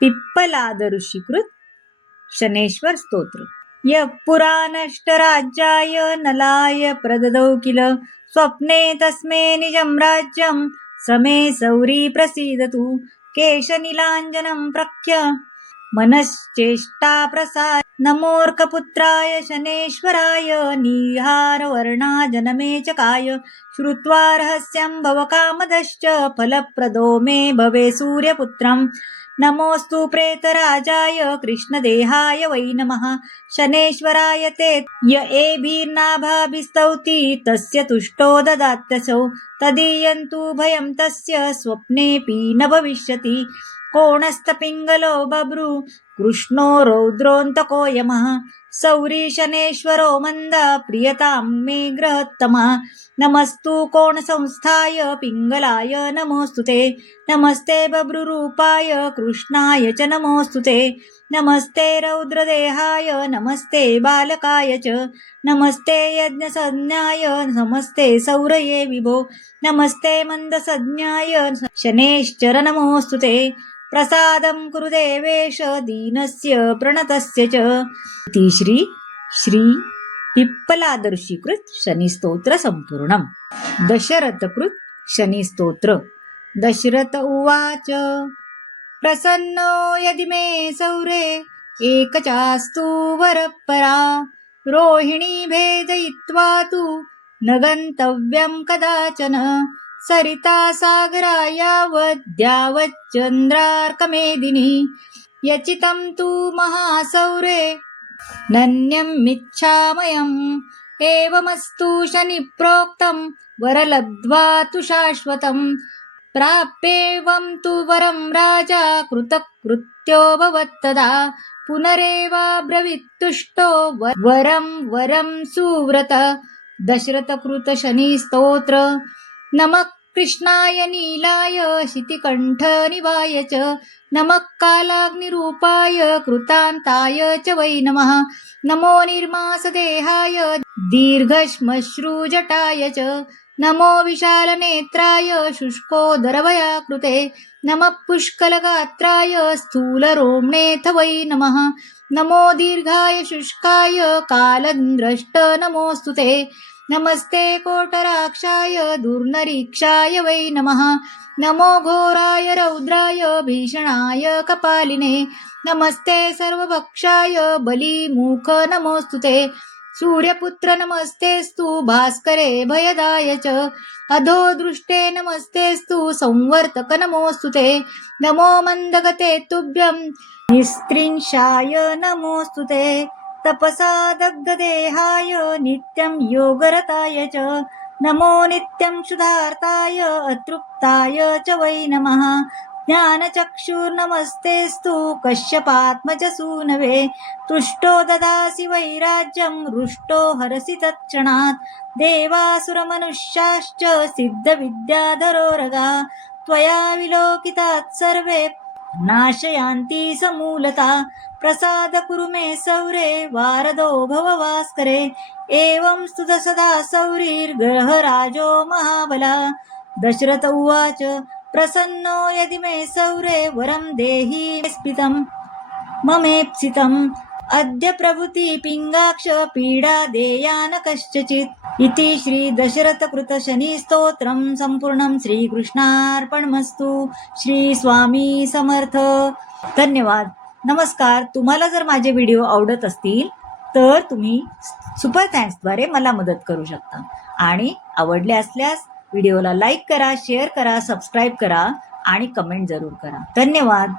पिप्पलाद ऋषीकृत शनेश्वर स्तोत्र। य पुरा नष्टराज्याय नलाय प्रददौ किल स्वप्ने तस्मे निजं राज्यं समे सौरी प्रसीदतु केशनीलाञ्जनं प्रख्य मनश्चेष्टा प्रसाद नमोर्कपुत्राय शनेश्वराय नीहारवर्णाजनमेचकाय श्रुत्वा रहस्यं भवकामदश्च फलप्रदो मे भवे सूर्यपुत्रम् नमोस्तु प्रेतराजाय कृष्णदेहाय वै नमः शनेश्वराय ते य एभिर्नाभाभिस्तौति तस्य तुष्टो ददात्यसौ तदीयन्तु भयं तस्य स्वप्नेऽपि न भविष्यति कोणस्थपिङ्गलो बभ्रु कृष्णो रौद्रोऽन्तको यमः सौरी शनेश्वरो मन्द प्रियतां मे ग्रहत्तमः नमस्तु कोणसंस्थाय पिङ्गलाय नमोऽस्तु ते नमस्ते बभ्रुरूपाय कृष्णाय च नमोऽस्तु ते नमस्ते रौद्रदेहाय नमस्ते बालकाय च नमस्ते यज्ञसंज्ञाय नमस्ते सौरये विभो नमस्ते मन्दसंज्ञाय शनेश्चर नमोऽस्तु ते प्रसादं कुरु देवेश दीनस्य प्रणतस्य च। इति श्री पिप्पलाद ऋषीकृत शनिस्तोत्र संपूर्णम्। दशरथकृत शनिस्तोत्र। दशरथ उवाच प्रसन्नो यदि मे सौरे एकचास्तु वरपरा रोहिणी भेदयित्वा तु न गन्तव्यं कदाचन सरिता सागरायावद्यावच्चन्द्रार्कमेदिनी यचितं तु महासौरे नन्यमिच्छामयम् एवमस्तु शनिप्रोक्तं वरलब्ध्वा तु शाश्वतम् प्राप्येवं तु वरं राजा कृतकृत्यो भवत्तदा पुनरेवाब्रवीत्तुष्टो वरं सुव्रत। दशरथकृत शनिस्तोत्र। नमः कृष्णाय नीलाय शितिकण्ठनिवाय च नमः कालाग्निरूपाय कृतान्ताय च वै नमः नमो निर्मासदेहाय दीर्घश्मश्रुजटाय च नमो विशालनेत्राय शुष्कोदरवयाकृते नमः पुष्कलगात्राय स्थूलरोम्णेऽथ वै नमः नमो दीर्घाय शुष्काय कालद्रष्ट नमोऽस्तु ते नमस्ते कोटराक्षाय दुर्नरीक्षाय वै नमः नमो घोराय रौद्राय भीषणाय कपालिने नमस्ते सर्वभक्षाय बलिमुख नमोऽस्तु ते सूर्यपुत्र नमस्तेस्तु भास्करे भयदाय च अधो दृष्टे नमस्तेस्तु संवर्तक नमोऽस्तु ते नमो मन्दगते तुभ्यं निस्त्रिंशाय नमोऽस्तु ते तपसा दग्धदेहाय नित्यं योगरताय च नमो नित्यं क्षुधार्ताय अतृप्ताय च वै नमः ज्ञानचक्षुर्नमस्तेस्तु कश्यपात्मजसूनवे तुष्टो ददासि वैराज्यं रुष्टो हरसि तत्क्षणात् देवासुरमनुष्याश्च सिद्धविद्याधरोरगा त्वया विलोकितात् सर्वे नाशयान्ति समूलता प्रसाद कुरु मे सौरे वारदो भव भास्करे एवं स्तुत सदा सौरीर्ग्रहराजो महाबला। दशरथ उवाच प्रसन्नो यदि मे सौरे वरं देहि स्फितं ममेप्सितम् अद्य प्रभृति पिङ्गाक्ष पीडा देया न कश्चित्। इति श्री दशरथकृत शनिस्तोत्रं संपूर्णं। श्रीकृष्णार्पणमस्तु। श्री स्वामी समर्थ। धन्यवाद. नमस्कार. तुम्हाला जर माझे व्हिडिओ आवडत असतील तर तुम्ही सुपर थँक्सद्वारे मला मदत करू शकता आणि आवडले असल्यास व्हिडिओला लाईक करा, शेअर करा, सबस्क्राईब करा आणि कमेंट जरूर करा. धन्यवाद.